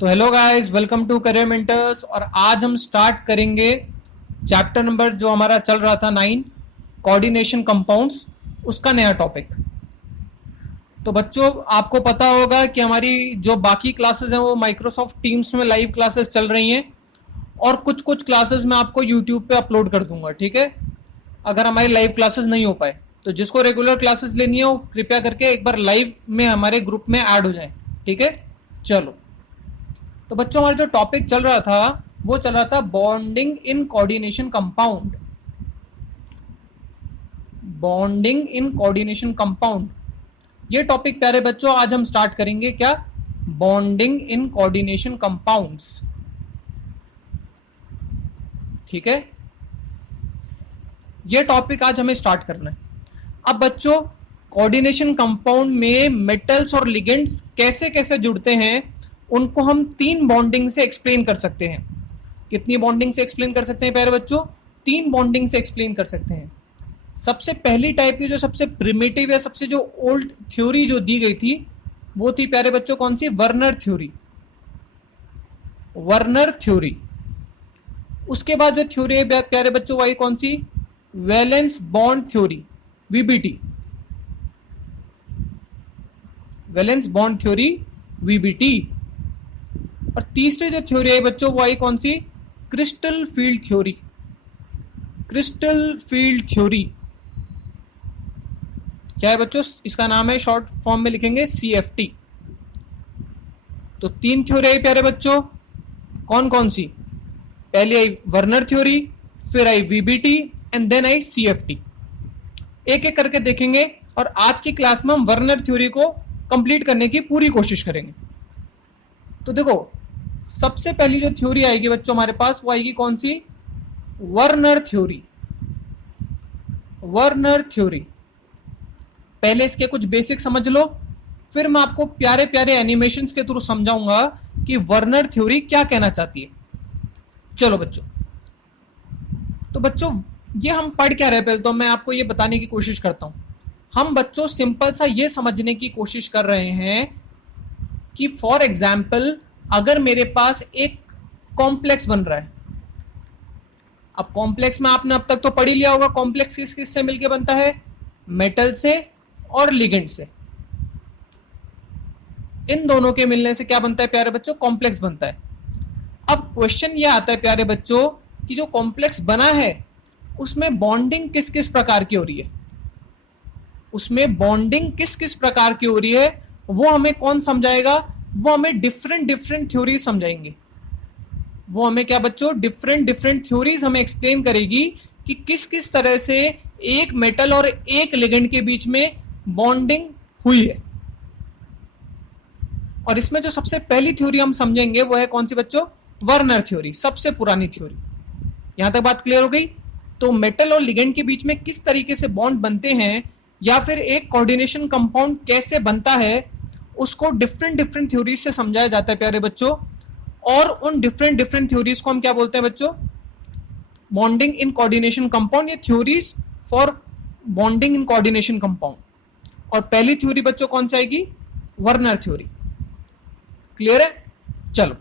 तो hello guys, welcome to Career Mentors. और आज हम स्टार्ट करेंगे चैप्टर नंबर जो हमारा चल रहा था 9, कोऑर्डिनेशन कंपाउंड्स, उसका नया टॉपिक। तो बच्चों, आपको पता होगा कि हमारी जो बाकी क्लासेस हैं वो माइक्रोसॉफ्ट टीम्स में लाइव क्लासेस चल रही हैं और कुछ कुछ क्लासेस मैं आपको यूट्यूब पे अपलोड कर दूंगा, ठीक है। अगर हमारी लाइव क्लासेस नहीं हो पाए तो जिसको रेगुलर क्लासेस लेनी है वो कृपया करके एक बार लाइव में हमारे ग्रुप में ऐड हो जाए, ठीक है। चलो, तो बच्चों हमारा जो टॉपिक चल रहा था वो चल रहा था bonding in coordination compound. Bonding in coordination compound, ये टॉपिक प्यारे बच्चों आज हम स्टार्ट करेंगे। क्या? बॉन्डिंग इन कोऑर्डिनेशन कंपाउंड्स, ठीक है। ये टॉपिक आज हमें स्टार्ट करना है। अब बच्चों, कोऑर्डिनेशन कंपाउंड में मेटल्स और लिगेंड्स कैसे कैसे जुड़ते हैं उनको हम 3 बॉन्डिंग से एक्सप्लेन कर सकते हैं। कितनी बॉन्डिंग से एक्सप्लेन कर सकते हैं प्यारे बच्चों? 3 बॉन्डिंग से एक्सप्लेन कर सकते हैं। सबसे पहली टाइप की, जो सबसे प्रिमिटिव या सबसे जो ओल्ड थ्योरी जो दी गई थी वो थी प्यारे बच्चों कौन सी? Werner theory. Werner theory. उसके बाद जो थ्योरी है प्यारे बच्चों वो आई कौन सी? Valence bond theory, VBT. Valence bond theory, VBT. और तीसरी जो थ्योरी आई बच्चों वो आई कौन सी? Crystal field theory. Crystal field theory क्या है बच्चों? इसका नाम है, शॉर्ट फॉर्म में लिखेंगे CFT। तो 3 थ्योरी आई प्यारे बच्चों, कौन कौन सी? पहली आई वर्नर थ्योरी, फिर आई वीबीटी एंड देन आई CFT। एक एक करके देखेंगे और आज की क्लास में हम वर्नर थ्योरी को कंप्लीट करने की पूरी कोशिश करेंगे। तो देखो, सबसे पहली जो थ्योरी आएगी बच्चों हमारे पास वो आएगी कौन सी? Werner theory. Werner theory. पहले इसके कुछ बेसिक समझ लो, फिर मैं आपको प्यारे प्यारे एनिमेशंस के थ्रू समझाऊंगा कि वर्नर थ्योरी क्या कहना चाहती है। चलो बच्चों, तो बच्चों ये हम पढ़ क्या रहे, पहले तो मैं आपको ये बताने की कोशिश करता हूं। हम बच्चों सिंपल सा ये समझने की कोशिश कर रहे हैं कि फॉर एग्जाम्पल अगर मेरे पास एक कॉम्प्लेक्स बन रहा है। अब कॉम्प्लेक्स में आपने अब तक तो पढ़ ही लिया होगा, कॉम्प्लेक्स किस किस से मिलकर बनता है? मेटल से और लिगेंड से। इन दोनों के मिलने से क्या बनता है प्यारे बच्चों? कॉम्प्लेक्स बनता है। अब क्वेश्चन ये आता है प्यारे बच्चों कि जो कॉम्प्लेक्स बना है उसमें बॉन्डिंग किस किस प्रकार की हो रही है? उसमें बॉन्डिंग किस किस प्रकार की हो रही है वो हमें कौन समझाएगा? वो हमें डिफरेंट डिफरेंट थ्योरीज समझाएंगे। वो हमें क्या बच्चों? डिफरेंट डिफरेंट थ्योरीज हमें एक्सप्लेन करेगी कि किस किस तरह से एक मेटल और एक लिगेंड के बीच में बॉन्डिंग हुई है। और इसमें जो सबसे पहली थ्योरी हम समझेंगे वो है कौन सी बच्चों? वर्नर थ्योरी, सबसे पुरानी थ्योरी। यहां तक बात क्लियर हो गई? तो मेटल और लिगेंड के बीच में किस तरीके से बॉन्ड बनते हैं या फिर एक कोऑर्डिनेशन कंपाउंड कैसे बनता है उसको डिफरेंट डिफरेंट थ्योरीज से समझाया जाता है प्यारे बच्चों। और उन डिफरेंट डिफरेंट थ्योरीज को हम क्या बोलते हैं बच्चों? Bonding in coordination compound. ये theories for bonding in coordination compound. और पहली थ्योरी बच्चों कौन सी आएगी? Werner theory. क्लियर है? चलो,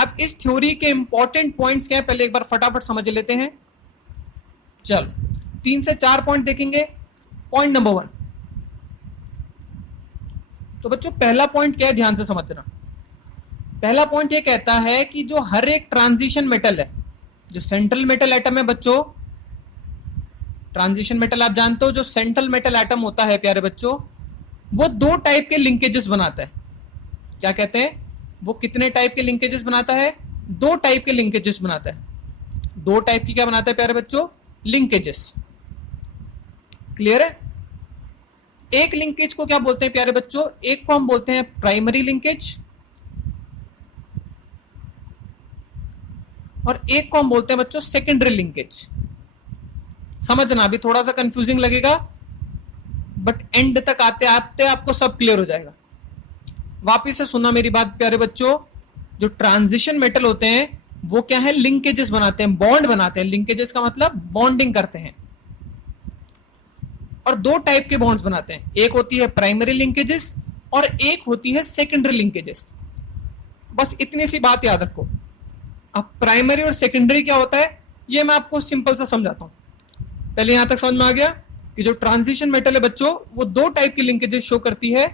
अब इस थ्योरी के इंपॉर्टेंट पॉइंट्स क्या है पहले एक बार फटाफट समझ लेते हैं। चलो, 3 से 4 पॉइंट देखेंगे। पॉइंट नंबर 1, तो बच्चों पहला पॉइंट क्या है, ध्यान से समझना। पहला पॉइंट ये कहता है कि जो हर एक ट्रांजिशन मेटल है, जो सेंट्रल मेटल एटम है बच्चों, ट्रांजिशन मेटल आप जानते हो, जो सेंट्रल मेटल एटम होता है प्यारे बच्चों, वो 2 टाइप के लिंकेजेस बनाता है। क्या कहते हैं? वो कितने टाइप के लिंकेजेस बनाता है? 2 टाइप के लिंकेजेस बनाता है। 2 टाइप की क्या बनाता है प्यारे बच्चों? लिंकेजेस। क्लियर है? एक लिंकेज को क्या बोलते हैं प्यारे बच्चों? एक को हम बोलते हैं प्राइमरी लिंकेज और एक को हम बोलते हैं बच्चों सेकेंडरी लिंकेज। समझना, अभी थोड़ा सा कंफ्यूजिंग लगेगा बट एंड तक आते आते आपको सब क्लियर हो जाएगा। वापिस से सुनना मेरी बात प्यारे बच्चों। जो ट्रांजिशन मेटल होते हैं वो क्या है? लिंकेजेस बनाते हैं, बॉन्ड बनाते हैं। लिंकेजेस का मतलब बॉन्डिंग करते हैं। और 2 टाइप के बॉन्ड्स बनाते हैं, एक होती है प्राइमरी लिंकेजेस और एक होती है सेकेंडरी लिंकेजेस। बस इतनी सी बात याद रखो। अब प्राइमरी और सेकेंडरी क्या होता है ये मैं आपको सिंपल सा समझाता हूं। पहले यहां तक समझ में आ गया कि जो ट्रांजिशन मेटल है बच्चों वो दो टाइप की लिंकेजेस शो करती है,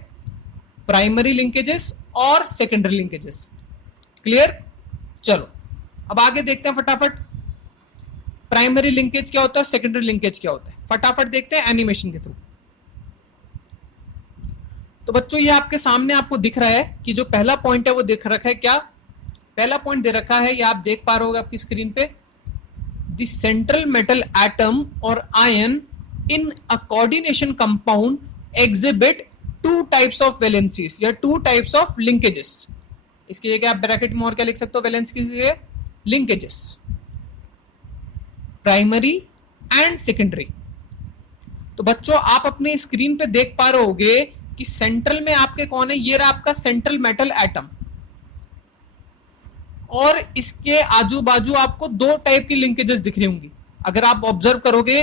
प्राइमरी लिंकेजेस और सेकेंडरी लिंकेजेस। क्लियर? चलो अब आगे देखते हैं फटाफट प्राइमरी लिंकेज क्या होता है, सेकेंडरी लिंकेज क्या होता है, फटाफट देखते हैं एनिमेशन के थ्रू। तो बच्चों ये आपके सामने आपको दिख रहा है कि जो पहला पॉइंट है वो दिख रखा है, क्या पहला पॉइंट दे रखा है, ये आप देख पा रहे होगे आपकी स्क्रीन पे। द सेंट्रल मेटल एटम और ion in a coordination compound exhibit two types of valencies या टू टाइप्स ऑफ लिंकेजेस। इसकी जगह आप ब्रैकेट में और क्या लिख सकते हो वैलेंस की जगह, लिंकेजेस, प्राइमरी एंड सेकेंडरी। तो बच्चों आप अपने स्क्रीन पे देख पा रहे होगे कि सेंट्रल में आपके कौन है, ये रहा आपका सेंट्रल मेटल एटम, और इसके आजू बाजू आपको दो टाइप की लिंकेजेस दिख रही होंगी। अगर आप ऑब्जर्व करोगे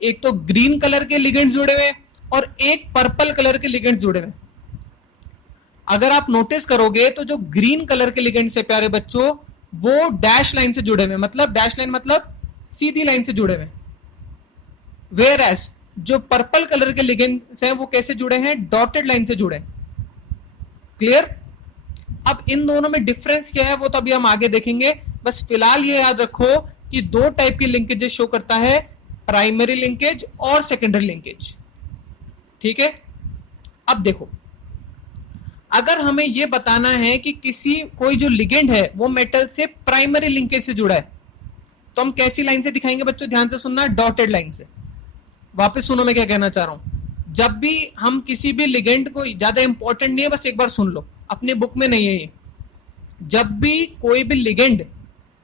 एक तो ग्रीन कलर के लिगेंड्स जुड़े हुए और एक पर्पल कलर के लिगेंड्स जुड़े हुए। अगर आप नोटिस करोगे तो जो ग्रीन कलर के लिगेंड्स है प्यारे बच्चों वो डैश लाइन से जुड़े हुए, मतलब डैश लाइन मतलब सीधी लाइन से जुड़े हुए। वेयर एज जो पर्पल कलर के लिगेंड्स हैं वो कैसे जुड़े हैं, डॉटेड लाइन से जुड़े। क्लियर? अब इन दोनों में डिफरेंस क्या है वो तो अभी हम आगे देखेंगे, बस फिलहाल ये याद रखो कि दो टाइप की लिंकेजेस शो करता है, प्राइमरी लिंकेज और सेकेंडरी लिंकेज। ठीक है? अब देखो अगर हमें यह बताना है कि कोई जो लिगेंड है वो मेटल से प्राइमरी लिंकेज से जुड़ा है तो हम कैसी लाइन से दिखाएंगे बच्चों, ध्यान से सुनना, डॉटेड लाइन से। वापस सुनो मैं क्या कहना चाह रहा हूं। जब भी हम किसी भी लिगेंड को, ज्यादा इंपॉर्टेंट नहीं है, बस एक बार सुन लो, अपनी बुक में नहीं है ये। जब भी कोई भी लिगेंड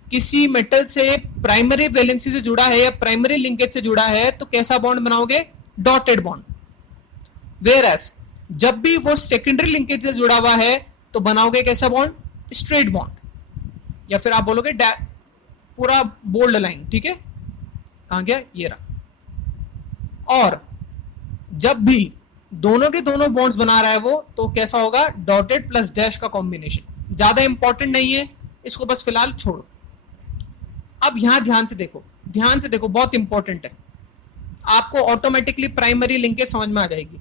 किसी मेटल से प्राइमरी वैलेंसी से जुड़ा है या प्राइमरी लिंकेज से जुड़ा है तो कैसा बॉन्ड बनाओगे, डॉटेड बॉन्ड। वेयर एज जब भी वो सेकेंडरी लिंकेज से जुड़ा हुआ है तो बनाओगे कैसा बॉन्ड, स्ट्रेट बॉन्ड, या फिर आप बोलोगे पूरा बोल्ड लाइन। ठीक है? कहां गया, ये रहा। और जब भी दोनों के दोनों बॉन्ड्स बना रहा है वो तो कैसा होगा, डॉटेड प्लस डैश का कॉम्बिनेशन। ज्यादा इंपॉर्टेंट नहीं है, इसको बस फिलहाल छोड़ो। अब यहां ध्यान से देखो, ध्यान से देखो, बहुत इंपॉर्टेंट है। आपको ऑटोमेटिकली प्राइमरी लिंकेज समझ में आ जाएगी,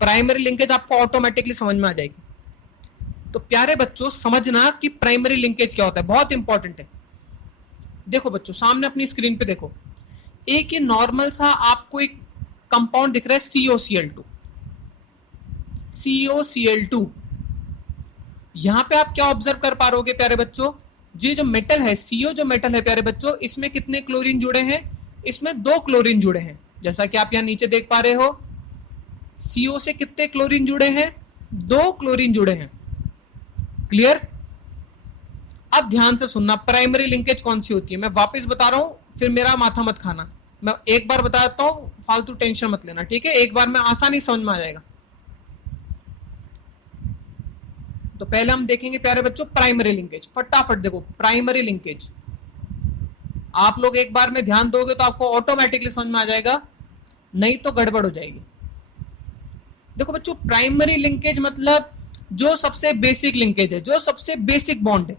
प्राइमरी लिंकेज आपको ऑटोमेटिकली समझ में आ जाएगी। तो प्यारे बच्चों समझना कि प्राइमरी लिंकेज क्या होता है, बहुत इंपॉर्टेंट है। देखो बच्चों सामने अपनी स्क्रीन पे देखो, एक ही नॉर्मल सा आपको एक कंपाउंड दिख रहा है COCl2। COCl2 यहां पे आप क्या ऑब्जर्व कर पा रहे प्यारे बच्चों, ये जो मेटल है CO जो मेटल है प्यारे बच्चों, इसमें कितने क्लोरीन जुड़े हैं, इसमें 2 क्लोरीन जुड़े हैं। जैसा कि आप यहां नीचे देख पा रहे हो, CO से कितने क्लोरीन जुड़े हैं, 2 क्लोरीन जुड़े हैं। क्लियर? अब ध्यान से सुनना, प्राइमरी लिंकेज कौन सी होती है मैं वापस बता रहा हूं, फिर मेरा माथा मत खाना। मैं एक बार बता देता हूं, फालतू टेंशन मत लेना। ठीक है? एक बार में आसानी समझ में आ जाएगा। तो पहले हम देखेंगे प्यारे बच्चों प्राइमरी लिंकेज। फटाफट देखो प्राइमरी लिंकेज, आप लोग एक बार में ध्यान दोगे तो आपको ऑटोमेटिकली समझ में आ जाएगा, नहीं तो गड़बड़ हो जाएगी। देखो बच्चों प्राइमरी लिंकेज मतलब जो सबसे बेसिक लिंकेज है, जो सबसे बेसिक बॉन्ड है,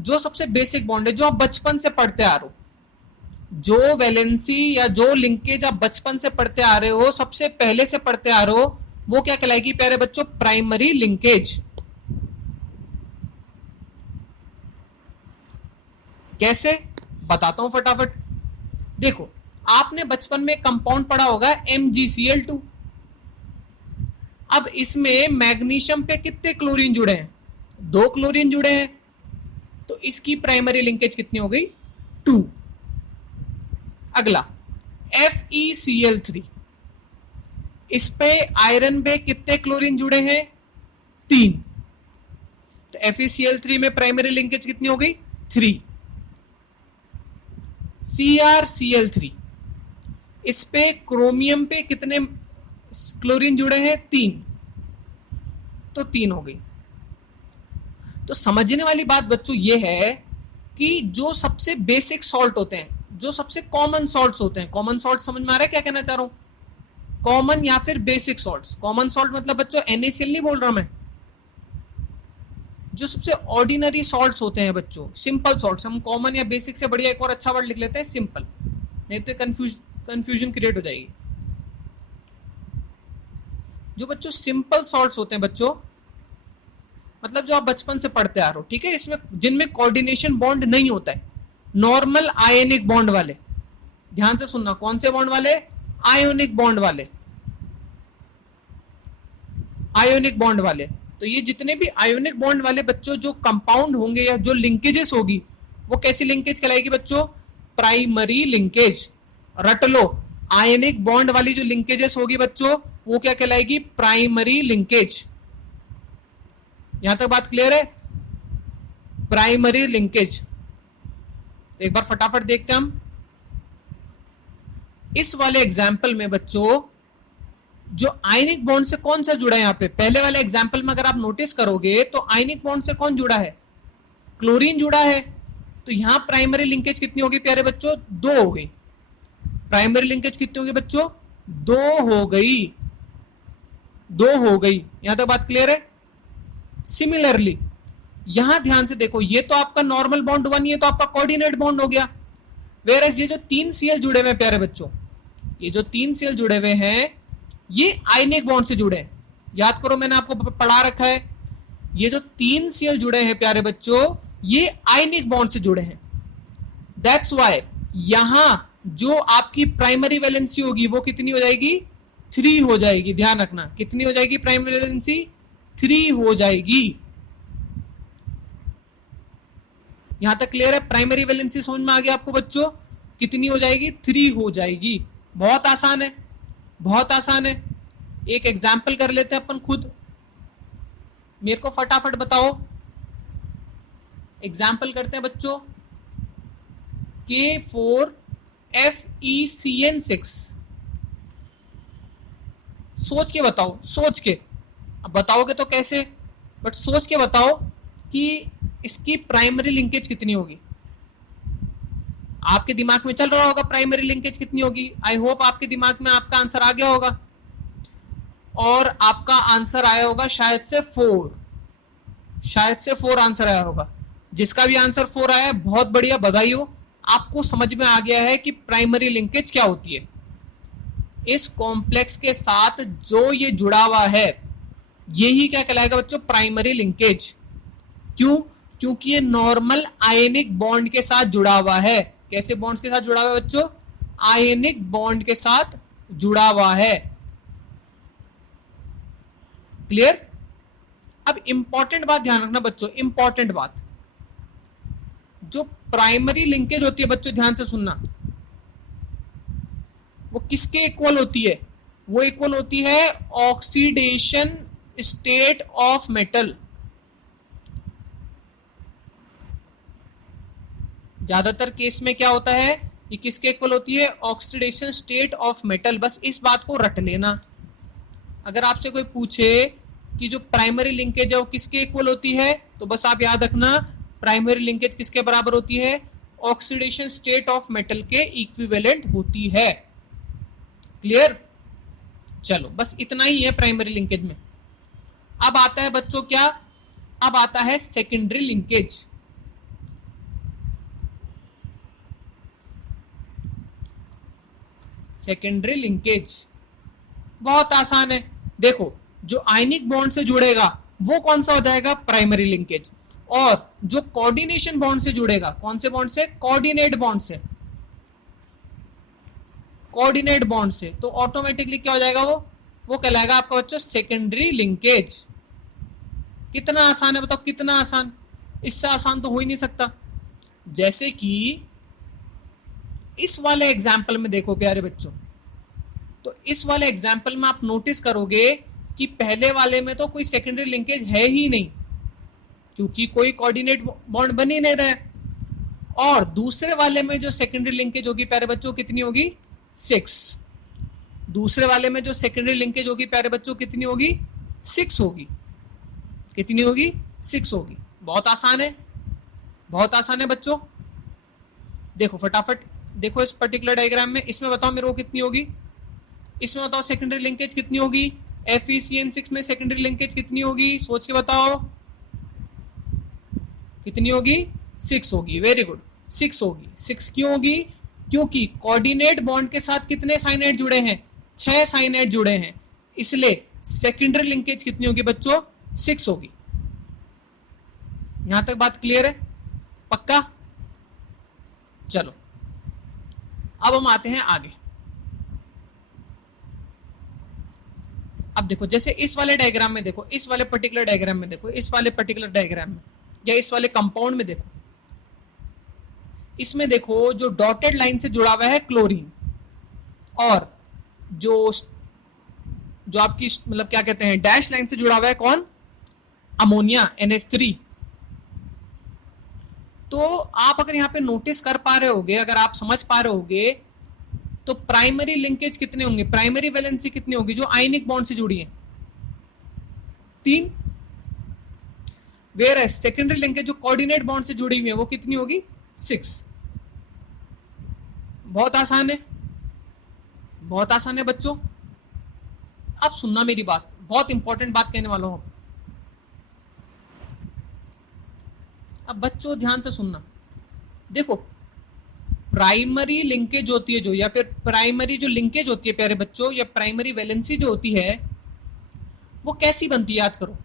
जो सबसे बेसिक बॉन्ड है, जो आप बचपन से पढ़ते आ रहे हो, जो वैलेंसी या जो लिंकेज आप बचपन से पढ़ते आ रहे हो, सबसे पहले से पढ़ते आ रहे हो, वो क्या कहलाएगी प्यारे बच्चों, प्राइमरी लिंकेज। कैसे बताता हूं फटाफट। देखो आपने बचपन में कंपाउंड पढ़ा होगा MgCl2। अब इसमें मैग्नीशियम पे कितने क्लोरीन जुड़े हैं, 2 क्लोरीन जुड़े हैं, तो इसकी प्राइमरी लिंकेज कितनी हो गई, 2। अगला FeCl3, इस पे आयरन पे कितने क्लोरीन जुड़े हैं, 3, तो FeCl3 में प्राइमरी लिंकेज कितनी हो गई, 3। CrCl3, इस पे क्रोमियम पे कितने क्लोरीन जुड़े हैं, 3, तो 3 हो गई। तो समझने वाली बात बच्चों ये है कि जो सबसे बेसिक सॉल्ट होते हैं, जो सबसे कॉमन सॉल्ट्स होते हैं, कॉमन सॉल्ट समझ में आ रहा है क्या कहना चाह रहा हूं, कॉमन या फिर बेसिक सॉल्ट्स। कॉमन सॉल्ट मतलब बच्चों NaCl नहीं बोल रहा मैं, जो सबसे ऑर्डिनरी सॉल्ट्स होते हैं बच्चों, सिंपल सॉल्ट्स, हम कॉमन या बेसिक से बढ़िया एक और अच्छा वर्ड लिख लेते हैं सिंपल, नहीं तो कंफ्यूजन क्रिएट हो जाएगी। जो बच्चों सिंपल सॉल्ट्स होते हैं बच्चों, मतलब जो आप बचपन से पढ़ते आ रहे हो, ठीक है, इसमें जिनमें कोऑर्डिनेशन बॉन्ड नहीं होता है, नॉर्मल आयनिक बॉन्ड वाले, ध्यान से सुनना, कौन से बॉन्ड वाले? आयोनिक बॉन्ड वाले, आयोनिक बॉन्ड वाले। तो ये जितने भी आयोनिक बॉन्ड वाले बच्चों जो कंपाउंड होंगे या जो लिंकेजेस होगी, वो कैसी लिंकेज कहलाएगी बच्चों? Primary linkage. रट लो, आयनिक बॉन्ड वाली जो लिंकेजेस होगी बच्चों, वो क्या कहलाएगी? Primary linkage. यहां तक बात क्लियर है? Primary linkage. एक बार फटाफट देखते हैं हम इस वाले एग्जाम्पल में बच्चों, जो आयनिक बॉन्ड से कौन सा जुड़ा है यहाँ पे? पहले वाले एग्जाम्पल में अगर आप नोटिस करोगे तो आयनिक बॉन्ड से कौन जुड़ा है? क्लोरीन जुड़ा है। तो यहां प्राइमरी लिंकेज कितनी होगी प्यारे बच्चों? 2 हो गई। प्राइमरी लिंकेज कितनी होगी बच्चों? 2 हो गई, 2 हो गई। यहां तक बात क्लियर है? सिमिलरली यहां ध्यान से देखो, ये तो आपका नॉर्मल बॉन्ड 1, ये तो आपका कोऑर्डिनेट बॉन्ड हो गया। वेरएस ये जो 3 Cl जुड़े हुए हैं प्यारे बच्चों, ये जो 3 Cl जुड़े हुए हैं, ये आयनिक बॉन्ड से जुड़े हैं। याद करो, मैंने आपको पढ़ा रखा है, ये जो 3 Cl जुड़े हैं प्यारे बच्चों, ये आयनिक बॉन्ड से जुड़े हैं। दैट्स वाई यहां जो आपकी प्राइमरी वैलेंसी होगी वो कितनी हो जाएगी? 3 हो जाएगी। ध्यान रखना, कितनी हो जाएगी प्राइमरी वैलेंसी? 3 हो जाएगी। यहां तक क्लियर है? प्राइमरी वैलेंसी समझ में आ गया आपको बच्चों? कितनी हो जाएगी? 3 हो जाएगी। बहुत आसान है, बहुत आसान है। एक एग्जाम्पल कर लेते हैं अपन खुद, मेरे को फटाफट बताओ। एग्जाम्पल करते हैं बच्चों, K4FeCN6। सोच के बताओ, सोच के। अब बताओगे तो कैसे, बट सोच के बताओ कि इसकी प्राइमरी लिंकेज कितनी होगी। आपके दिमाग में चल रहा होगा प्राइमरी लिंकेज कितनी होगी। आई होप आपके दिमाग में आपका आंसर आ गया होगा, और आपका आंसर आया होगा शायद से 4, शायद से 4 आंसर आया होगा। जिसका भी आंसर 4 आया है, बहुत बढ़िया, बधाई हो, आपको समझ में आ गया है कि प्राइमरी लिंकेज क्या होती है। इस कॉम्प्लेक्स के साथ जो ये जुड़ा हुआ है, यही क्या कहलाएगा बच्चों? Primary linkage. क्यों? क्योंकि ये नॉर्मल आयनिक बॉन्ड के साथ जुड़ा हुआ है। कैसे बॉन्ड्स के साथ जुड़ा हुआ है बच्चों? आयनिक बॉन्ड के साथ जुड़ा हुआ है। क्लियर? अब इंपॉर्टेंट बात ध्यान रखना बच्चों, इंपॉर्टेंट बात, जो प्राइमरी लिंकेज होती है बच्चों, ध्यान से सुनना, वो किसके इक्वल होती है? वो इक्वल होती है ऑक्सीडेशन स्टेट ऑफ मेटल। ज्यादातर केस में क्या होता है, ये किसके इक्वल होती है? Oxidation state of metal. बस इस बात को रट लेना। अगर आपसे कोई पूछे कि जो प्राइमरी लिंकेज है वो किसके इक्वल होती है, तो बस आप याद रखना, प्राइमरी लिंकेज किसके बराबर होती है? ऑक्सीडेशन स्टेट ऑफ मेटल के इक्विवेलेंट होती है। क्लियर? चलो, बस इतना ही है प्राइमरी लिंकेज में। अब आता है बच्चों क्या? अब आता है सेकेंडरी लिंकेज। सेकेंडरी लिंकेज बहुत आसान है। देखो, जो आयनिक बॉन्ड से जुड़ेगा वो कौन सा हो जाएगा? Primary linkage. और जो कोऑर्डिनेशन बॉन्ड से जुड़ेगा, कौन से बॉन्ड से? कोऑर्डिनेट बॉन्ड से। कोऑर्डिनेट बॉन्ड से, तो ऑटोमेटिकली क्या हो जाएगा? वो कहलाएगा आपका बच्चों सेकेंडरी लिंकेज। कितना आसान है बताओ, कितना आसान? इससे आसान तो हो ही नहीं सकता। जैसे कि इस वाले एग्जाम्पल में देखो प्यारे बच्चों, तो इस वाले एग्जाम्पल में आप नोटिस करोगे कि पहले वाले में तो कोई सेकेंडरी लिंकेज है ही नहीं, क्योंकि कोई कोऑर्डिनेट बॉन्ड बन ही नहीं रहा है। और दूसरे वाले में जो सेकेंडरी लिंकेज होगी प्यारे बच्चों कितनी होगी? 6। दूसरे वाले में जो सेकेंडरी लिंकेज होगी प्यारे बच्चों कितनी होगी? 6 होगी। कितनी होगी? 6 होगी। बहुत आसान है, बहुत आसान है बच्चों। देखो फटाफट देखो, इस पर्टिकुलर डायग्राम में, इसमें बताओ मेरे को कितनी होगी? इसमें बताओ सेकेंडरी लिंकेज कितनी होगी? FeCN6 में सेकेंडरी लिंकेज कितनी होगी? सोच के बताओ। कितनी होगी? 6 होगी। वेरी गुड, 6 होगी। 6 क्यों होगी? क्योंकि कोऑर्डिनेट बॉन्ड के साथ कितने साइनाइड जुड़े हैं? 6 साइनाइड जुड़े हैं, इसलिए सेकेंडरी लिंकेज कितनी होगी बच्चों? 6 होगी। यहां तक बात क्लियर है? पक्का? चलो अब हम आते हैं आगे। अब देखो, जैसे इस वाले डायग्राम में देखो, इस वाले पर्टिकुलर डायग्राम में देखो, इस वाले पर्टिकुलर डायग्राम में या इस वाले कंपाउंड में देखो, इसमें देखो जो डॉटेड लाइन से जुड़ा हुआ है क्लोरीन, और जो आपकी मतलब क्या कहते हैं डैश लाइन से जुड़ा हुआ है कौन? Ammonia, NH3। तो आप अगर यहां पे नोटिस कर पा रहे होगे, अगर आप समझ पा रहे होगे, तो प्राइमरी लिंकेज कितने होंगे? प्राइमरी वैलेंसी कितनी होगी जो आयनिक बॉन्ड से जुड़ी है? 3। वेयर एज सेकेंडरी लिंकेज जो कोऑर्डिनेट बॉन्ड से जुड़ी हुई है वो कितनी होगी? 6। बहुत आसान है, बहुत आसान है बच्चों। अब सुनना मेरी बात, बहुत इंपॉर्टेंट बात कहने वाला हूं। अब बच्चों ध्यान से सुनना। देखो, प्राइमरी लिंकेज होती है जो, या फिर प्राइमरी जो लिंकेज होती है प्यारे बच्चों, या प्राइमरी वैलेंसी जो होती है वो कैसी बनती है? याद करो,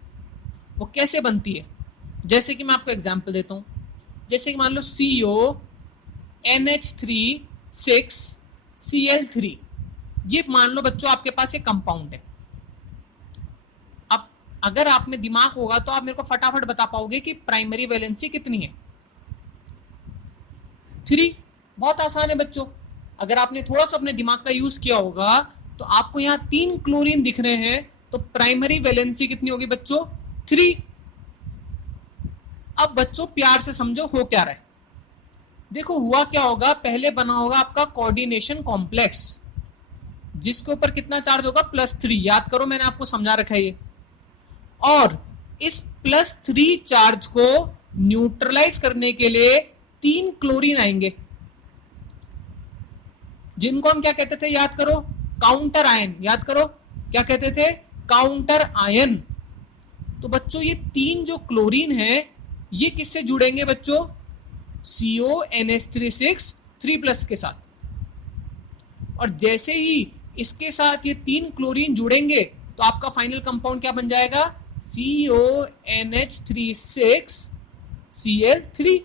वो कैसे बनती है? जैसे कि मैं आपको एग्जांपल देता हूं। जैसे कि मान लो CO NH3 6 Cl3, ये मान लो बच्चों आपके पास एक कंपाउंड है। अब अगर आप में दिमाग होगा तो आप मेरे को फटाफट बता पाओगे कि प्राइमरी वैलेंसी कितनी है? 3। बहुत आसान है बच्चों। अगर आपने थोड़ा सा अपने दिमाग का यूज किया होगा तो आपको यहां 3 क्लोरीन दिख रहे हैं, तो प्राइमरी वैलेंसी कितनी होगी बच्चों? 3। अब बच्चों प्यार से समझो हो क्या रहा है। देखो हुआ क्या होगा, पहले बना होगा आपका कोऑर्डिनेशन कॉम्प्लेक्स, जिसके ऊपर कितना चार्ज होगा? +3। याद करो, मैंने आपको समझा रखा है ये। और इस +3 चार्ज को न्यूट्रलाइज करने के लिए 3 क्लोरीन आएंगे, जिनको हम क्या कहते थे? याद करो, काउंटर आयन। याद करो, क्या कहते थे? Counter ion. तो बच्चों ये 3 जो क्लोरीन है ये किससे जुड़ेंगे बच्चों? CONH3 3+ के साथ। और जैसे ही इसके साथ ये 3 क्लोरीन जुड़ेंगे तो आपका फाइनल कंपाउंड क्या बन जाएगा? CONH3 Cl3।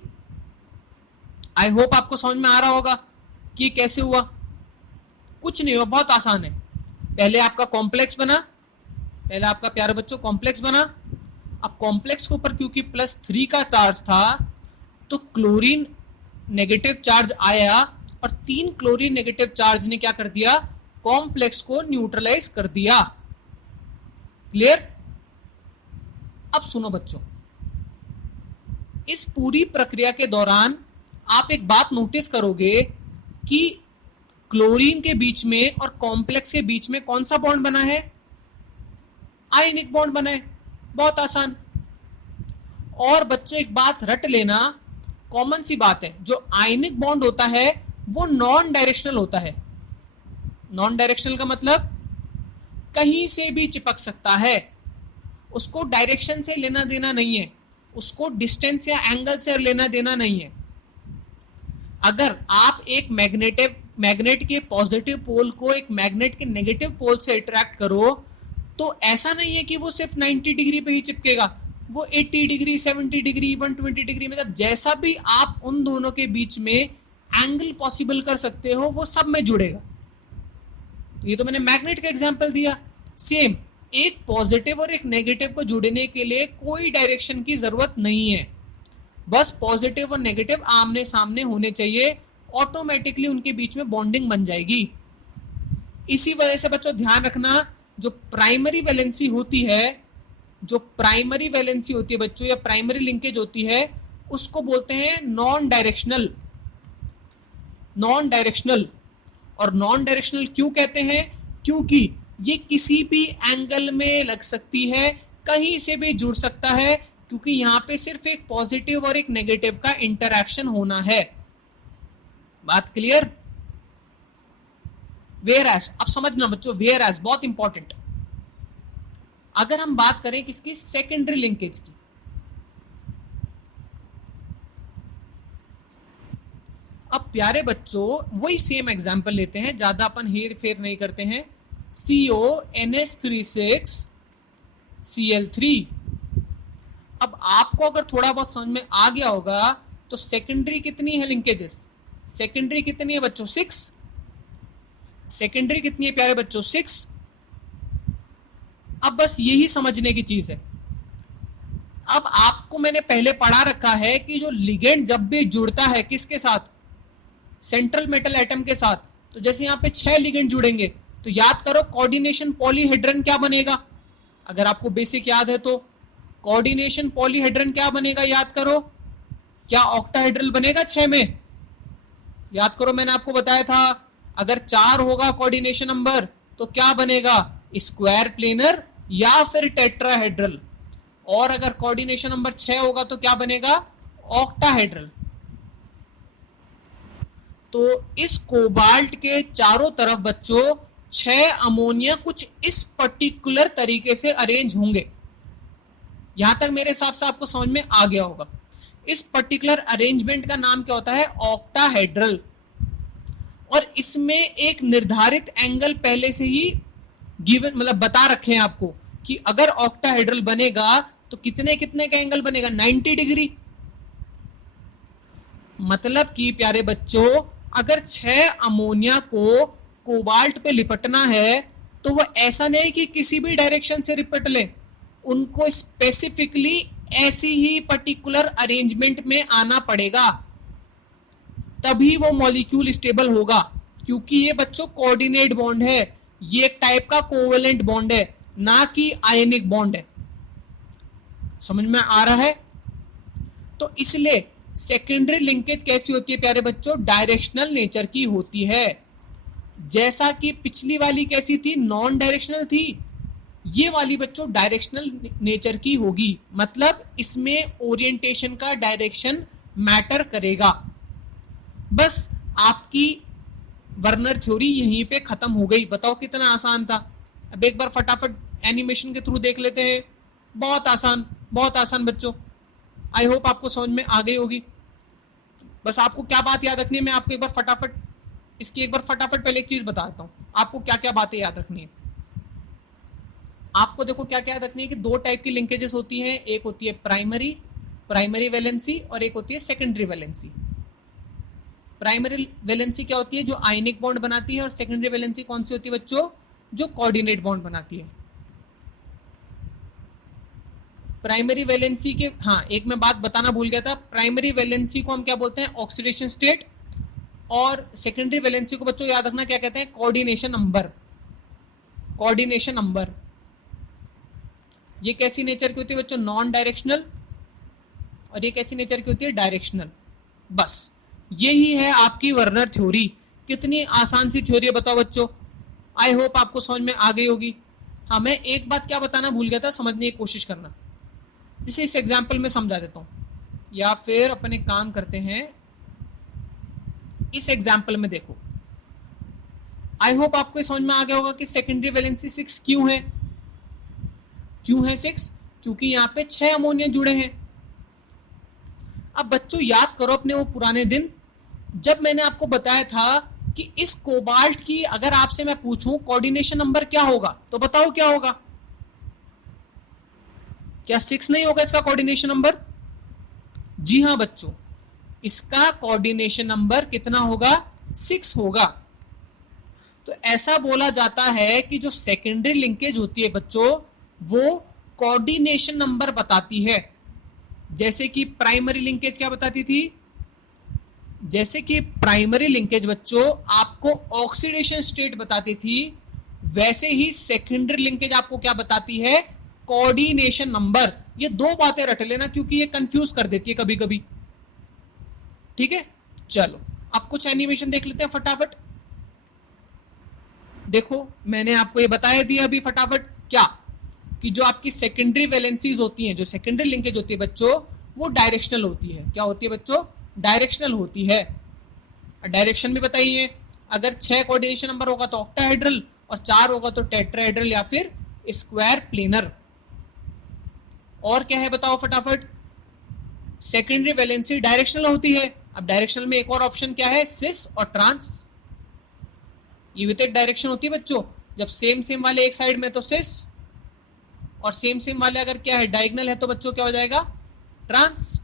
आई होप आपको समझ में आ रहा होगा कि कैसे हुआ। कुछ नहीं हुआ, बहुत आसान है। पहले आपका कॉम्प्लेक्स बना, पहले आपका प्यारे बच्चों कॉम्प्लेक्स बना। अब कॉम्प्लेक्स के ऊपर क्योंकि +3 का चार्ज था तो क्लोरीन नेगेटिव चार्ज आया, और 3 क्लोरीन नेगेटिव चार्ज ने क्या कर दिया? कॉम्प्लेक्स को न्यूट्रलाइज कर दिया। क्लियर? अब सुनो बच्चों, इस पूरी प्रक्रिया के दौरान आप एक बात नोटिस करोगे कि क्लोरीन के बीच में और कॉम्प्लेक्स के बीच में कौन सा बॉन्ड बना है? आयनिक बॉन्ड बना है। बहुत आसान। और बच्चों एक बात रट लेना, कॉमन सी बात है, जो आयनिक बॉन्ड होता है वो नॉन डायरेक्शनल होता है। नॉन डायरेक्शनल का मतलब कहीं से भी चिपक सकता है, उसको डायरेक्शन से लेना देना नहीं है, उसको डिस्टेंस या एंगल से लेना देना नहीं है। अगर आप एक मैग्नेट के पॉजिटिव पोल को एक मैग्नेट के नेगेटिव पोल से अट्रैक्ट करो तो ऐसा नहीं है कि वो सिर्फ 90 डिग्री पे ही चिपकेगा, वो 80 डिग्री, 70 डिग्री, 120 डिग्री, मतलब जैसा भी आप उन दोनों के बीच में एंगल पॉसिबल कर सकते हो वो सब में जुड़ेगा। तो ये तो मैंने मैग्नेट का एग्जांपल दिया। सेम एक पॉजिटिव और एक नेगेटिव को जुड़ने के लिए कोई डायरेक्शन की जरूरत नहीं है, बस पॉजिटिव और नेगेटिव आमने सामने होने चाहिए, ऑटोमेटिकली उनके बीच में बॉन्डिंग बन जाएगी। इसी वजह से बच्चों ध्यान रखना, जो प्राइमरी वैलेंसी होती है, जो प्राइमरी वैलेंसी होती है बच्चों, या प्राइमरी लिंकेज होती है, उसको बोलते हैं नॉन डायरेक्शनल। Non directional. और नॉन डायरेक्शनल क्यों कहते हैं? क्योंकि ये किसी भी एंगल में लग सकती है, कहीं से भी जुड़ सकता है, क्योंकि यहां पे सिर्फ एक पॉजिटिव और एक नेगेटिव का इंटरैक्शन होना है। बात क्लियर? वेयर एज, अब समझना बच्चों, वेयर एज बहुत इंपॉर्टेंट। अगर हम बात करें किसकी? सेकेंडरी लिंकेज की। अब प्यारे बच्चों वही सेम एग्जाम्पल लेते हैं, ज्यादा अपन हेर फेर नहीं करते हैं। CONH36 Cl3। अब आपको अगर थोड़ा बहुत समझ में आ गया होगा तो सेकेंडरी कितनी है लिंकेजेस, सेकेंडरी कितनी है बच्चों 6, सेकेंडरी कितनी है प्यारे बच्चों 6। अब बस यही समझने की चीज है। अब आपको मैंने पहले पढ़ा रखा है कि जो लिगेंड जब भी जुड़ता है किसके साथ, सेंट्रल मेटल एटम के साथ, तो जैसे यहां पे 6 लिगेंड जुड़ेंगे तो याद करो कोऑर्डिनेशन पॉलीहेड्रन क्या बनेगा। अगर आपको बेसिक याद है तो कोऑर्डिनेशन पॉलीहेड्रन क्या बनेगा, याद करो। क्या ऑक्टाहेड्रल बनेगा 6 में, याद करो मैंने आपको बताया था अगर 4 होगा कोऑर्डिनेशन नंबर तो क्या बनेगा, स्क्वायर प्लेनर या फिर टेट्राहेड्रल। और अगर कोऑर्डिनेशन नंबर 6 होगा तो क्या बनेगा, ऑक्टाहेड्रल। तो इस कोबाल्ट के चारों तरफ बच्चों 6 अमोनिया कुछ इस पर्टिकुलर तरीके से अरेंज होंगे। यहां तक मेरे हिसाब से आपको समझ में आ गया होगा। इस पर्टिकुलर अरेंजमेंट का नाम क्या होता है, ऑक्टाहेड्रल। और इसमें एक निर्धारित एंगल पहले से ही गिवन मतलब बता रखे हैं आपको कि अगर ऑक्टाहेड्रल बनेगा तो कितने कितने का एंगल बनेगा, 90 डिग्री। मतलब कि प्यारे बच्चों अगर 6 अमोनिया को कोबाल्ट पे लिपटना है तो वो ऐसा नहीं कि किसी भी डायरेक्शन से लिपट ले, उनको स्पेसिफिकली ऐसी ही पर्टिकुलर अरेंजमेंट में आना पड़ेगा, तभी वो मॉलिक्यूल स्टेबल होगा। क्योंकि ये बच्चों कोऑर्डिनेट बॉन्ड है, ये एक टाइप का कोवेलेंट बॉन्ड है, ना कि आयनिक बॉन्ड है। समझ में आ रहा है। तो इसलिए सेकेंडरी लिंकेज कैसी होती है प्यारे बच्चों, डायरेक्शनल नेचर की होती है। जैसा कि पिछली वाली कैसी थी, नॉन डायरेक्शनल थी, ये वाली बच्चों डायरेक्शनल नेचर की होगी। मतलब इसमें ओरिएंटेशन का डायरेक्शन मैटर करेगा। बस आपकी वर्नर थ्योरी यहीं पे खत्म हो गई। बताओ कितना आसान था। अब एक बार फटाफट एनिमेशन के थ्रू देख लेते हैं। बहुत आसान, बहुत आसान बच्चों। आई होप आपको समझ में आ गई होगी। बस आपको क्या बात याद रखनी है, मैं आपको एक बार फटाफट पहले एक चीज बताता हूं आपको क्या क्या बातें याद रखनी है। आपको देखो क्या क्या याद रखनी है कि 2 टाइप की लिंकेजेस होती हैं, एक होती है प्राइमरी वैलेंसी और एक होती है सेकेंडरी वैलेंसी। प्राइमरी वैलेंसी क्या होती है, जो आयनिक बॉन्ड बनाती है, और सेकेंडरी वैलेंसी कौन सी होती है बच्चों, जो कोऑर्डिनेट बॉन्ड बनाती है। प्राइमरी वैलेंसी के एक मैं बात बताना भूल गया था, प्राइमरी वैलेंसी को हम क्या बोलते हैं, ऑक्सीडेशन स्टेट, और सेकेंडरी वैलेंसी को बच्चों याद रखना क्या कहते हैं, कोऑर्डिनेशन नंबर। ये कैसी नेचर की होती है बच्चों, नॉन डायरेक्शनल, और ये कैसी नेचर की होती है, डायरेक्शनल। बस यही है आपकी वर्नर थ्योरी। कितनी आसान सी थ्योरी है बताओ बच्चों। आई होप आपको समझ में आ गई होगी। हाँ, मैं एक बात क्या बताना भूल गया था, समझने की कोशिश करना। जैसे इस एग्जाम्पल में समझा देता हूं, या फिर अपन एक काम करते हैं, इस एग्जाम्पल में देखो। आई होप आपको समझ में आ गया होगा कि सेकेंडरी वैलेंसी 6 क्यों है 6, क्योंकि यहां पे 6 अमोनिया जुड़े हैं। अब बच्चों याद करो अपने वो पुराने दिन, जब मैंने आपको बताया था कि इस कोबाल्ट की अगर आपसे मैं पूछूं कोऑर्डिनेशन नंबर क्या होगा, तो बताओ क्या होगा। क्या 6 नहीं होगा इसका कोऑर्डिनेशन नंबर? जी हां बच्चों, इसका कोऑर्डिनेशन नंबर कितना होगा, 6 होगा। तो ऐसा बोला जाता है कि जो सेकेंडरी लिंकेज होती है बच्चों, वो कोऑर्डिनेशन नंबर बताती है। जैसे कि प्राइमरी लिंकेज क्या बताती थी, जैसे कि प्राइमरी लिंकेज बच्चों आपको ऑक्सीडेशन स्टेट बताती थी, वैसे ही सेकेंडरी लिंकेज आपको क्या बताती है, कोऑर्डिनेशन नंबर। ये 2 बातें रट लेना क्योंकि ये कंफ्यूज कर देती है कभी कभी। ठीक है, चलो अब कुछ एनिमेशन देख लेते हैं फटाफट। देखो मैंने आपको ये बताया दिया अभी फटाफट, क्या कि जो आपकी सेकेंडरी वैलेंसीज होती हैं, जो सेकेंडरी लिंकेज होती है बच्चों, वो डायरेक्शनल होती है। क्या होती है बच्चों, डायरेक्शनल होती है। डायरेक्शन भी बताइए, अगर 6 कोऑर्डिनेशन नंबर होगा तो ऑक्टाहेड्रल, और 4 होगा तो टेट्राहेड्रल या फिर स्क्वायर प्लेनर। और क्या है बताओ फटाफट, सेकेंडरी वैलेंसी डायरेक्शनल होती है, अब डायरेक्शनल में एक और ऑप्शन क्या है, सिस और ट्रांस। ये विपरीत डायरेक्शन होती है बच्चों, जब सेम सेम वाले एक साइड में तो सिस, और सेम सेम वाले अगर क्या है डायगोनल है तो बच्चों क्या हो जाएगा, ट्रांस।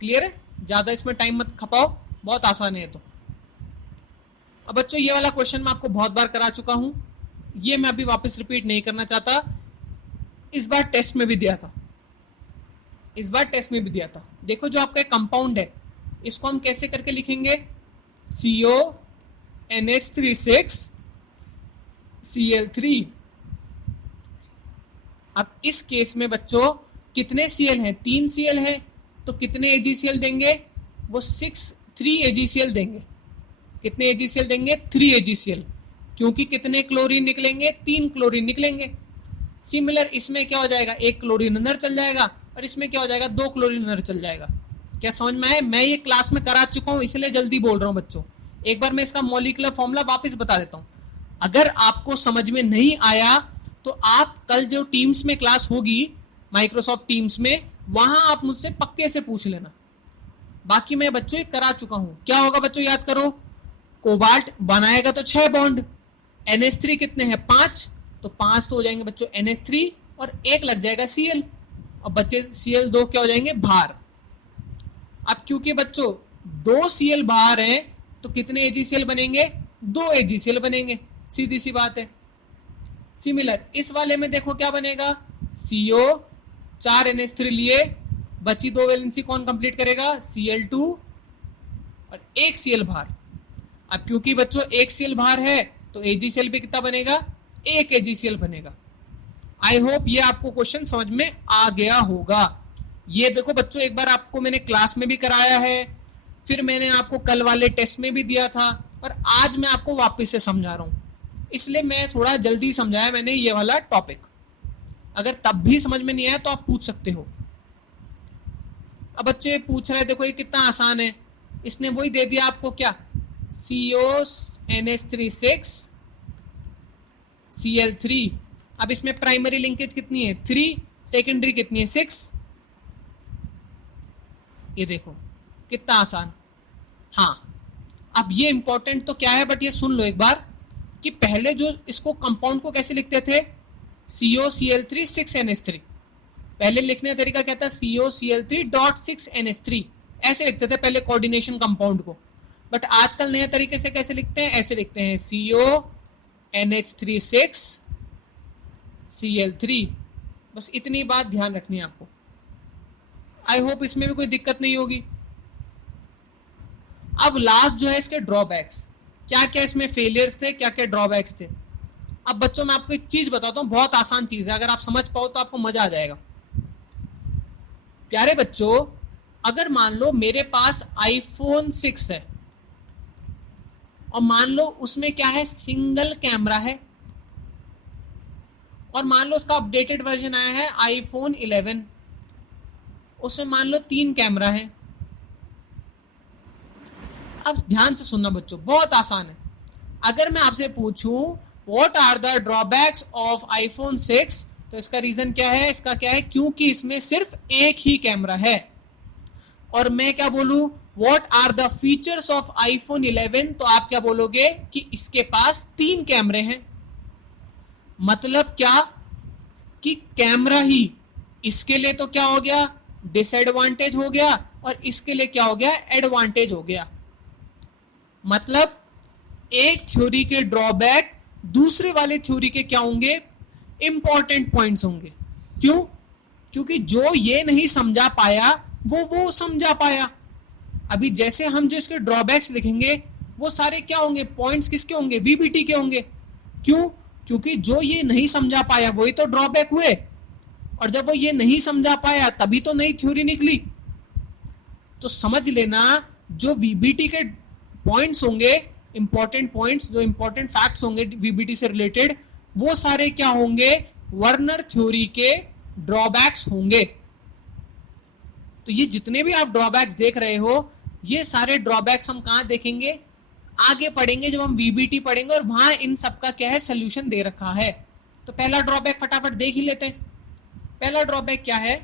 क्लियर है, ज्यादा इसमें टाइम मत खपाओ, बहुत आसान है ये तो। अब बच्चों ये वाला क्वेश्चन मैं आपको बहुत बार करा चुका हूं, ये मैं अभी वापस रिपीट नहीं करना चाहता। इस बार टेस्ट में भी दिया था, इस बार टेस्ट में भी दिया था। देखो जो आपका कंपाउंड है इसको हम कैसे करके लिखेंगे, CONH36 Cl3। अब इस केस में बच्चों कितने Cl हैं, 3 Cl है, तो कितने AgCl देंगे, वो 3 AgCl देंगे। कितने AgCl देंगे, 3 AgCl, क्योंकि कितने क्लोरीन निकलेंगे, 3 क्लोरीन निकलेंगे। सिमिलर इसमें क्या हो जाएगा, 1 क्लोरीन अंदर चल जाएगा, और इसमें क्या हो जाएगा, 2 क्लोरीन अंदर चल जाएगा। क्या समझ में आए, मैं ये क्लास में करा चुका हूं इसलिए जल्दी बोल रहा हूं बच्चों। एक बार मैं इसका मॉलिक्यूलर फॉर्मूला वापस बता देता हूं, अगर आपको समझ में नहीं आया तो आप कल जो टीम्स में क्लास होगी, माइक्रोसॉफ्ट टीम्स में, वहां आप मुझसे पक्के से पूछ लेना। बाकी मैं बच्चों ये करा चुका हूं। क्या होगा बच्चों, याद करो, कोबाल्ट बनाएगा तो 6 बॉन्ड, NH3 कितने हैं, 5, तो 5 तो हो जाएंगे बच्चों NH3, और 1 लग जाएगा Cl, और बच्चे Cl2 क्या हो जाएंगे, बाहर। अब क्योंकि बच्चों 2 Cl बाहर हैं तो कितने AgCl बनेंगे, 2 AgCl बनेंगे, सीधी सी बात है। सिमिलर इस वाले में देखो क्या बनेगा, CO 4 NH3 लिए, बची 2 वैलेंसी कौन कंप्लीट करेगा, Cl2, और 1 Cl बाहर। अब क्योंकि बच्चों 1 Cl बाहर है तो AgCl भी कितना बनेगा, 1 AgCl बनेगा। आई होप ये आपको क्वेश्चन समझ में आ गया होगा। ये देखो बच्चों एक बार आपको मैंने क्लास में भी कराया है, फिर मैंने आपको कल वाले टेस्ट में भी दिया था, और आज मैं आपको वापस से समझा रहा हूं, इसलिए मैं थोड़ा जल्दी समझाया मैंने ये वाला टॉपिक। अगर तब भी समझ में नहीं आया तो आप पूछ सकते हो। अब बच्चे पूछ रहे हैं, देखो ये कितना आसान है, इसने वही दे दिया आपको क्या, CONH36 Cl3। अब इसमें प्राइमरी लिंकेज कितनी है, 3, सेकेंडरी कितनी है, 6। ये देखो कितना आसान। हाँ, अब ये इंपॉर्टेंट तो क्या है, बट ये सुन लो एक बार कि पहले जो इसको कंपाउंड को कैसे लिखते थे, COCl3 6NH3। पहले लिखने का तरीका क्या था, COCl3.6NH3, ऐसे लिखते थे पहले कोऑर्डिनेशन कंपाउंड को। बट आजकल नए तरीके से कैसे लिखते हैं, ऐसे लिखते हैं CONH36 Cl3। बस इतनी बात ध्यान रखनी है आपको। आई होप इसमें भी कोई दिक्कत नहीं होगी। अब लास्ट जो है इसके ड्रॉबैक्स, क्या क्या इसमें फेलियर्स थे, क्या क्या ड्रॉबैक्स थे। अब बच्चों मैं आपको एक चीज बताता हूं, बहुत आसान चीज है, अगर आप समझ पाओ तो आपको मजा आ जाएगा। प्यारे बच्चों, अगर मान लो मेरे पास iPhone 6 है, और मान लो उसमें क्या है, सिंगल कैमरा है, और मान लो उसका अपडेटेड वर्जन आया है iPhone 11, उसमें मान लो 3 कैमरा है। अब ध्यान से सुनना बच्चों, बहुत आसान है। अगर मैं आपसे पूछूं what are the drawbacks of iPhone 6, तो इसका रीजन क्या है, इसका क्या है, क्योंकि इसमें सिर्फ एक ही कैमरा है। और मैं क्या बोलूं, what are the features of iPhone 11, तो आप क्या बोलोगे कि इसके पास 3 कैमरे हैं। मतलब क्या कि कैमरा ही इसके लिए तो क्या हो गया, डिसएडवांटेज हो गया, और इसके लिए क्या हो गया, एडवांटेज हो गया। मतलब एक थ्योरी के ड्रॉबैक दूसरे वाले थ्योरी के क्या होंगे, इंपॉर्टेंट पॉइंट्स होंगे। क्यों, क्योंकि जो ये नहीं समझा पाया वो समझा पाया। अभी जैसे हम जो इसके ड्रॉबैक्स लिखेंगे वो सारे क्या होंगे, पॉइंट्स किसके होंगे, वीबीटी के होंगे। क्यों, क्योंकि जो ये नहीं समझा पाया वही तो ड्रॉबैक हुए, और जब वो ये नहीं समझा पाया तभी तो नई थ्योरी निकली। तो समझ लेना, जो वीबीटी के पॉइंट्स होंगे, इंपॉर्टेंट पॉइंट्स, जो इंपॉर्टेंट फैक्ट्स होंगे वीबीटी से रिलेटेड, वो सारे क्या होंगे, वर्नर थ्योरी के ड्रॉबैक्स होंगे। तो ये जितने भी आप ड्रॉबैक्स देख रहे हो, ये सारे ड्रॉबैक्स हम कहां देखेंगे, आगे पढ़ेंगे जब हम वीबीटी पढ़ेंगे, और वहां इन सबका क्या है, सोल्यूशन दे रखा है। तो पहला ड्रॉबैक फटाफट देख ही लेते हैं। पहला ड्रॉबैक क्या है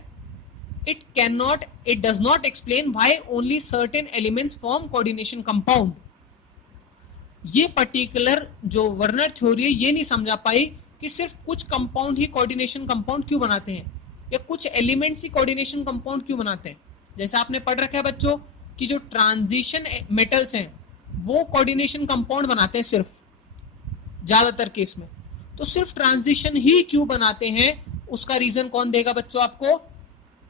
it does not explain why only certain elements form coordination compound. ये पर्टिकुलर जो वर्नर थ्योरी है ये नहीं समझा पाई कि सिर्फ कुछ कंपाउंड ही कोऑर्डिनेशन कंपाउंड क्यों बनाते हैं या कुछ एलिमेंट्स ही कोऑर्डिनेशन कंपाउंड क्यों बनाते हैं. जैसे आपने पढ़ रखा है बच्चों कि जो ट्रांजिशन मेटल्स हैं वो कोऑर्डिनेशन कंपाउंड बनाते हैं सिर्फ ज्यादातर केस में. तो सिर्फ ट्रांजिशन ही क्यों बनाते हैं उसका रीजन कौन देगा बच्चों आपको?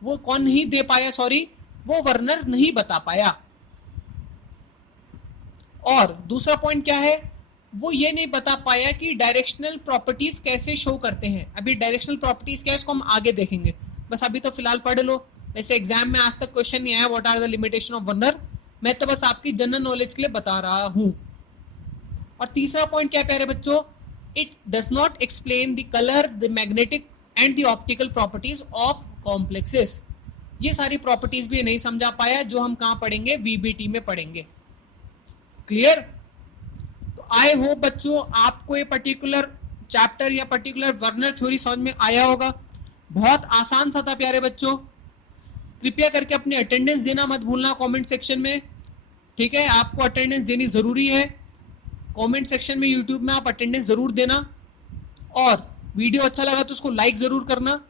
वो कौन नहीं दे पाया, सॉरी, वो वर्नर नहीं बता पाया. और दूसरा पॉइंट क्या है, वो ये नहीं बता पाया कि डायरेक्शनल प्रॉपर्टीज कैसे शो करते हैं. अभी डायरेक्शनल प्रॉपर्टीज क्या है इसको हम आगे देखेंगे, बस अभी तो फिलहाल पढ़ लो. वैसे एग्जाम में आज तक क्वेश्चन नहीं आया what are the limitation of Werner, मैं तो बस आपकी जनरल नॉलेज के लिए बता रहा हूं. और तीसरा पॉइंट क्या प्यारे बच्चों, it does not explain the colour, the magnetic and the optical properties of complexes. ये सारी प्रॉपर्टीज भी नहीं समझा पाया जो हम कहां पढ़ेंगे, वीबीटी में पढ़ेंगे. क्लियर? तो आई होप बच्चों आपको ये पर्टिकुलर चैप्टर या पर्टिकुलर वर्नर थ्योरी समझ में आया होगा. बहुत आसान सा था प्यारे बच्चों. कृपया करके अपने अटेंडेंस देना मत भूलना कमेंट सेक्शन में. ठीक है, आपको अटेंडेंस देनी जरूरी है. कमेंट सेक्शन में यूट्यूब में आप अटेंडेंस जरूर देना. और वीडियो अच्छा लगा तो उसको लाइक जरूर करना.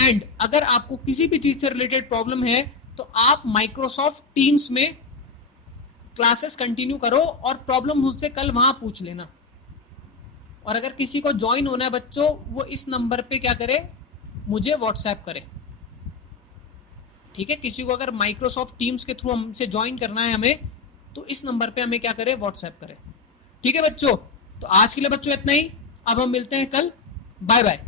एंड अगर आपको किसी भी चीज से रिलेटेड प्रॉब्लम है तो आप माइक्रोसॉफ्ट टीम्स में क्लासेस कंटिन्यू करो और प्रॉब्लम मुझसे कल वहां पूछ लेना. और अगर किसी को ज्वाइन होना है बच्चों, वो इस नंबर पे क्या करे, मुझे व्हाट्सएप करे. ठीक है, किसी को अगर माइक्रोसॉफ्ट टीम्स के थ्रू हमसे ज्वाइन करना है हमें, तो इस नंबर पे हमें क्या करे, व्हाट्सएप करे. ठीक है बच्चों, तो आज के लिए बच्चों इतना ही. अब हम मिलते हैं कल. Bye bye.